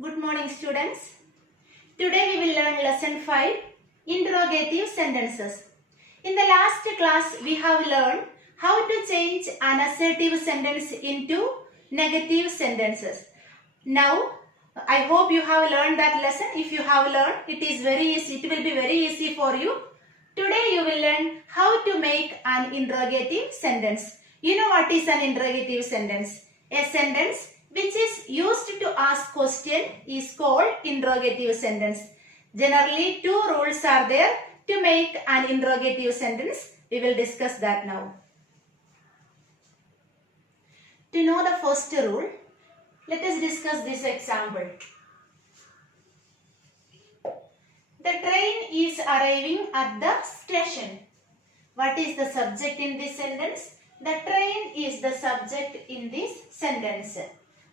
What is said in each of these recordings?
Good morning, students. Today we will learn lesson 5, interrogative sentences. In the last class we have learned how to change an assertive sentence into negative sentences. Now I hope you have learned that lesson. If you have learned, it is very easy. It will be very easy for you. Today you will learn how to make an interrogative sentence. You know what is an interrogative sentence? A sentence which is used to ask question is called interrogative sentence. Generally, two rules are there to make an interrogative sentence. We will discuss that now. To know the first rule, let us discuss this example. The train is arriving at the station. What is the subject in this sentence? The train is the subject in this sentence.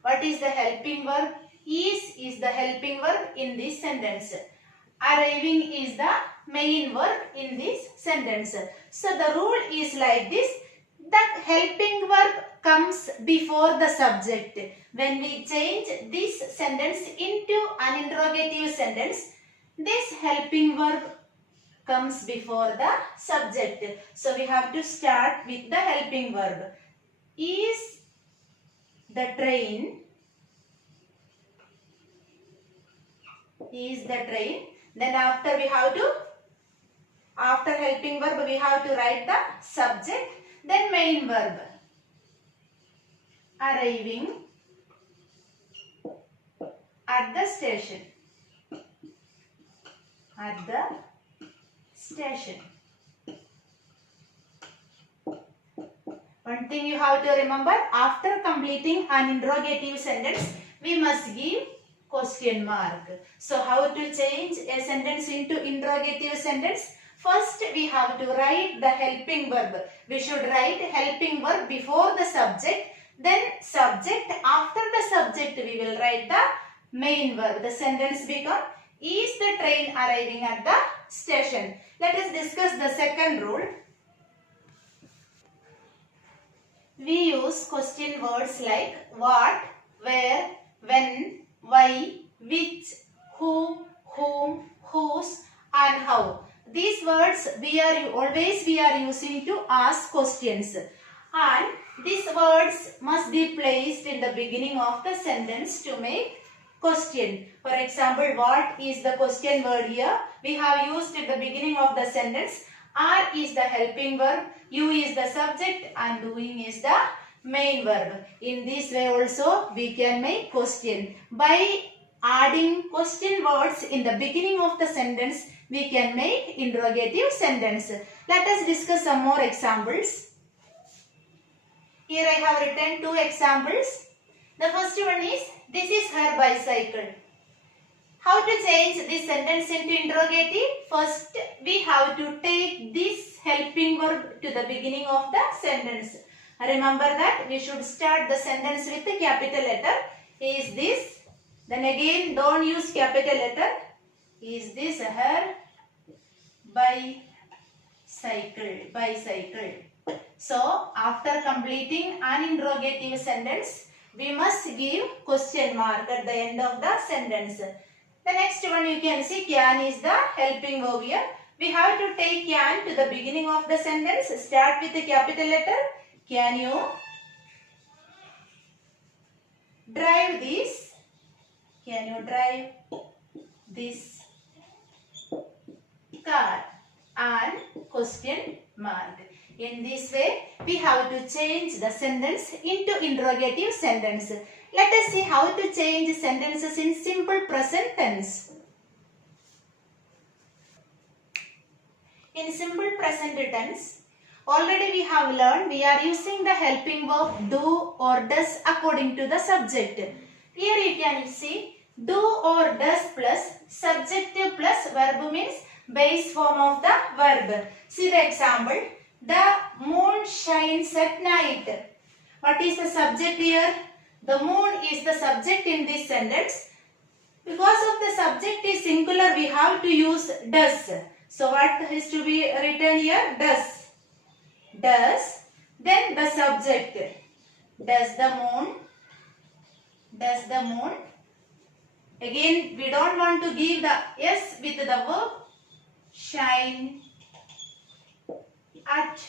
What is the helping verb? Is the helping verb in this sentence. Arriving is the main verb in this sentence. So the rule is like this. The helping verb comes before the subject. When we change this sentence into an interrogative sentence, this helping verb comes before the subject. So we have to start with the helping verb. Is the train? Is the train? Then after helping verb we have to write the subject. Then main verb. Arriving at the station. At the station. One thing you have to remember, after completing an interrogative sentence, we must give question mark. So how to change a sentence into interrogative sentence? First we have to write the helping verb. We should write helping verb before the subject. Then subject, after the subject we will write the main verb. The sentence becomes, is the train arriving at the station? Let us discuss the second rule. We use question words like what, where, when, why, which, who, whom, whose and how. These words we are using to ask questions. And these words must be placed in the beginning of the sentence to make question. For example, what is the question word here? We have used at the beginning of the sentence. Are is the helping verb, you is the subject and doing is the main verb. In this way also we can make question. By adding question words in the beginning of the sentence, we can make interrogative sentence. Let us discuss some more examples. Here I have written two examples. The first one is, this is her bicycle. How to change this sentence into interrogative? First, we have to take this helping verb to the beginning of the sentence. Remember that we should start the sentence with the capital letter. Is this? Then again, don't use capital letter. Is this her bicycle? Bicycle. So, after completing an interrogative sentence, we must give question mark at the end of the sentence. The next one you can see, can is the helping verb here. We have to take can to the beginning of the sentence. Start with the capital letter. Can you drive this? Can you drive this car? And question mark. In this way, we have to change the sentence into interrogative sentence. Let us see how to change sentences in simple present tense. In simple present tense, already we have learned we are using the helping verb do or does according to the subject. Here you can see do or does plus subjective plus verb means base form of the verb. See the example. The moon shines at night. What is the subject here? The moon is the subject in this sentence. Because of the subject is singular, we have to use does. So what is to be written here? Does. Does. Then the subject. Does the moon Again, we don't want to give the S with the verb shine at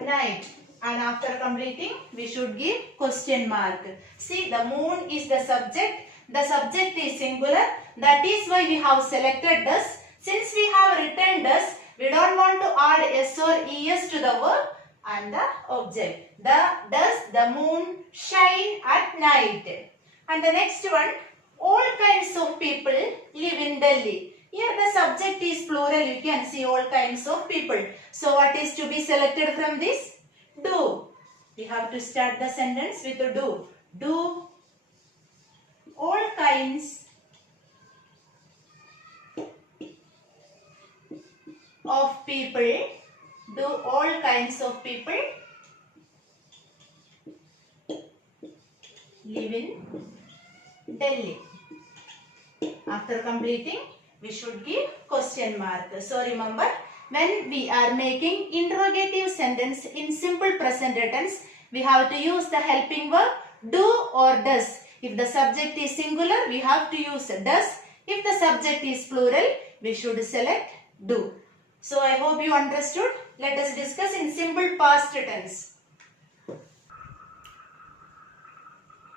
night. And after completing, we should give question mark. See, the moon is the subject. The subject is singular. That is why we have selected does. Since we have written does, we don't want to add S or ES to the verb and the object. Does the moon shine at night? And the next one, all kinds of people live in Delhi. Here the subject is plural. You can see all kinds of people. So what is to be selected from this? Do. We have to start the sentence with a do. Do all kinds of people. Do all kinds of people live in Delhi. After completing, we should give question mark. So remember, when we are making interrogative sentence in simple present tense, we have to use the helping verb do or does. If the subject is singular, we have to use does. If the subject is plural, we should select do. So I hope you understood. Let us discuss in simple past tense.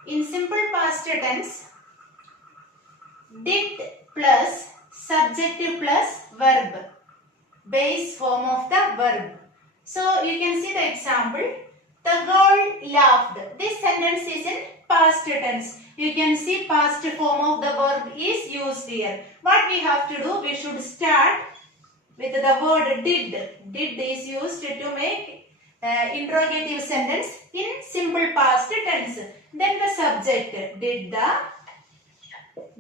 In simple past tense, did plus subjective plus verb, base form of the verb. So you can see the example. The girl laughed. This sentence is in past tense. You can see past form of the verb is used here. What we have to do, we should start with the word did. Did is used to make interrogative sentence in simple past tense. Then the subject, did the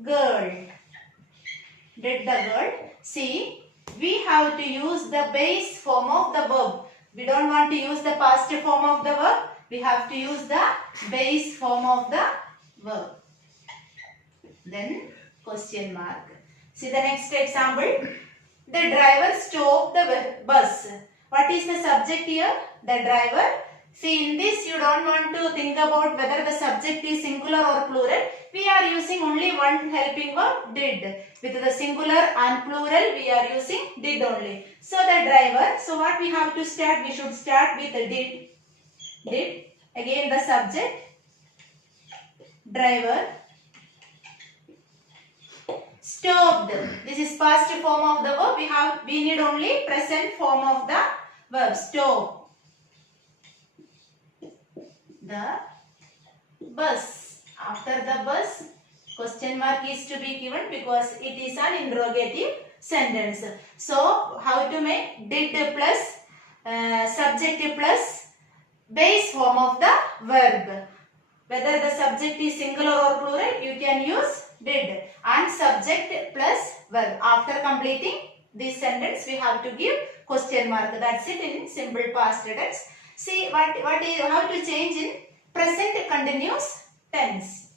girl. Did the girl. See, we have to use the base form of the verb. We don't want to use the past form of the verb. We have to use the base form of the verb. Then question mark. See the next example. The driver stopped the bus. What is the subject here? The driver. See, in this you don't want to think about whether the subject is singular or plural. We are using only one helping verb, did. With the singular and plural, we are using did only. So the driver. So what we have to start? We should start with did. Did. Again the subject. Driver. Stopped. This is past form of the verb. We need only present form of the verb. Stop. The bus. After the bus, question mark is to be given because it is an interrogative sentence. So how to make did plus subject plus base form of the verb. Whether the subject is singular or plural, you can use did and subject plus verb. After completing this sentence, we have to give question mark. That's it in simple past tense. See how to change in present continuous tense.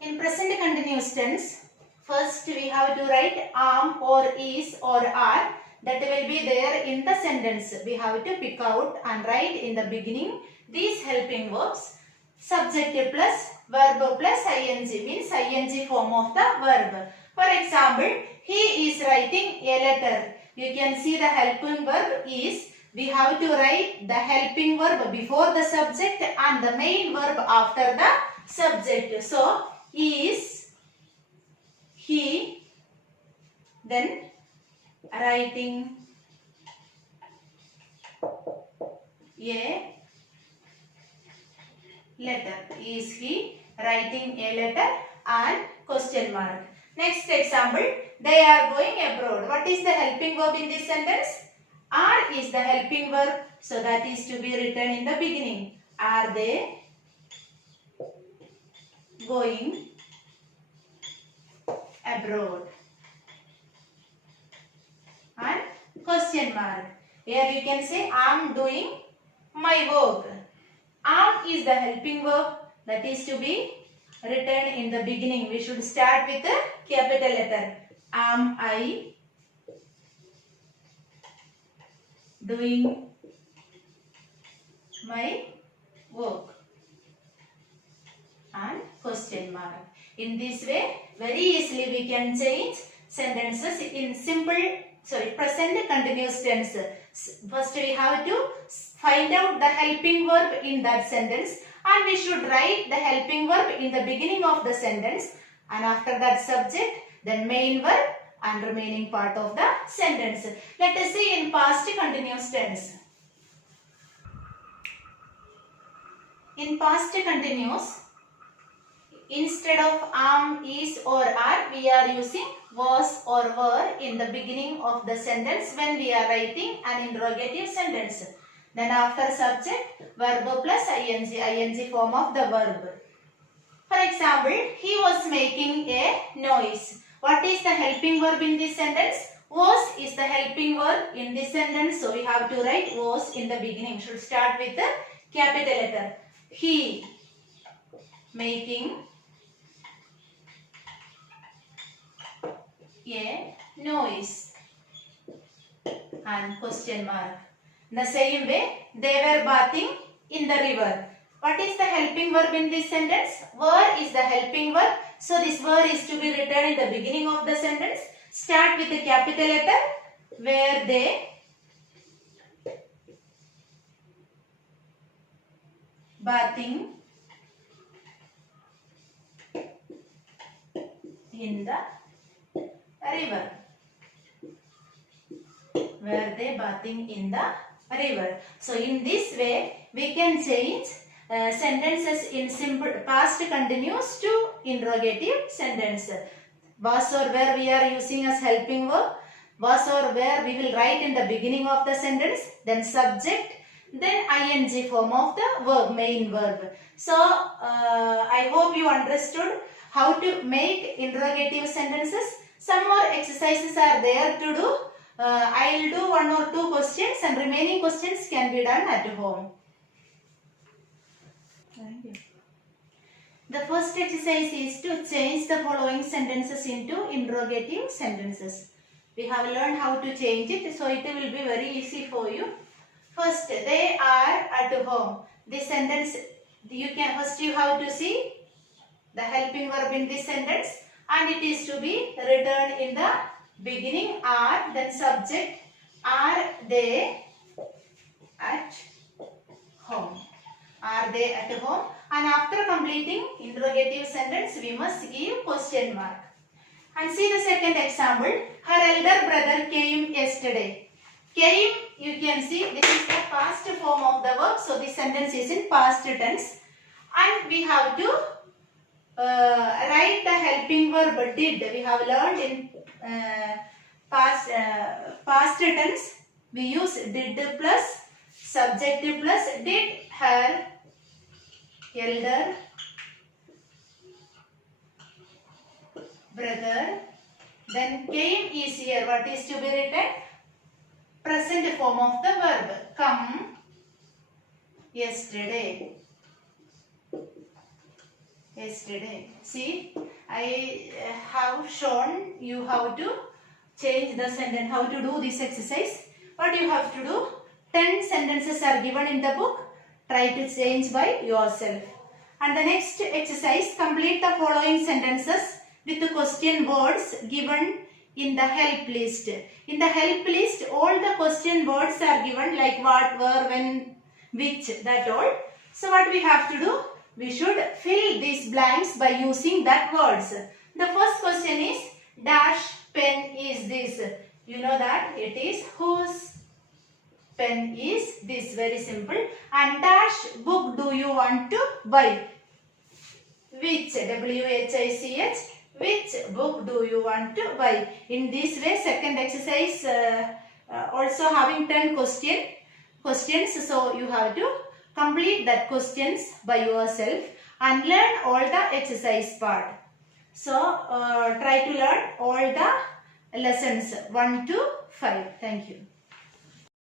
In present continuous tense, first we have to write am or is or are. That will be there in the sentence. We have to pick out and write in the beginning these helping verbs. Subject plus verb plus ing means ing form of the verb. For example, he is writing a letter. You can see the helping verb is. We have to write the helping verb before the subject and the main verb after the subject. So, is he, then writing a letter. Is he writing a letter and question mark. Next example, they are going abroad. What is the helping verb in this sentence? Are is the helping verb. So that is to be written in the beginning. Are they going abroad? And question mark. Here you can say I am doing my work. Am is the helping verb. That is to be written in the beginning. We should start with a capital letter. Am I doing my work and question mark. In this way, very easily we can change sentences in present continuous tense. First we have to find out the helping verb in that sentence, and we should write the helping verb in the beginning of the sentence, and after that subject, then main verb and remaining part of the sentence. Let us see in past continuous tense. In past continuous, instead of am, is or are, we are using was or were in the beginning of the sentence when we are writing an interrogative sentence. Then after subject, verb plus ing form of the verb. For example, he was making a noise. What is the helping verb in this sentence? Was is the helping verb in this sentence. So we have to write was in the beginning. Should start with the capital letter. He making a noise and question mark. In the same way, they were bathing in the river. What is the helping verb in this sentence? Were is the helping verb. So this were is to be written in the beginning of the sentence. Start with the capital letter. Were they bathing in the river? Were they bathing in the river? So in this way, we can change sentences in simple past continuous to interrogative sentence. Was or were we are using as helping verb. Was or were we will write in the beginning of the sentence, then subject, then ing form of the verb, main verb. So I hope you understood how to make interrogative sentences. Some more exercises are there to do. I will do 1 or 2 questions, and remaining questions can be done at home. Thank you. The first exercise is to change the following sentences into interrogative sentences. We have learned how to change it, so it will be very easy for you. First, they are at home. This sentence, you have to see the helping verb in this sentence, and it is to be written in the beginning are, then subject, are they at home? Are they at home? And after completing interrogative sentence, we must give question mark. And see the second example. Her elder brother came yesterday. Came, you can see this is the past form of the verb. So this sentence is in past tense. And we have to write the helping verb did. We have learned in past tense. We use did plus subject plus did. Her elder brother. Then came is here. What is to be written? Present form of the verb. Come yesterday. Yesterday. See, I have shown you how to change the sentence, how to do this exercise. What you have to do? 10 sentences are given in the book. Try to change by yourself. And the next exercise, complete the following sentences with the question words given in the help list. In the help list, all the question words are given like what, where, when, which, that all. So what we have to do? We should fill these blanks by using that words. The first question is, dash pen is this? You know that it is whose pen is this? Very simple. And dash book do you want to buy? Which, W-H-I-C-H, which book do you want to buy? In this way, second exercise also having 10 questions. So you have to complete that questions by yourself and learn all the exercise part. So try to learn all the lessons 1 to 5. Thank you.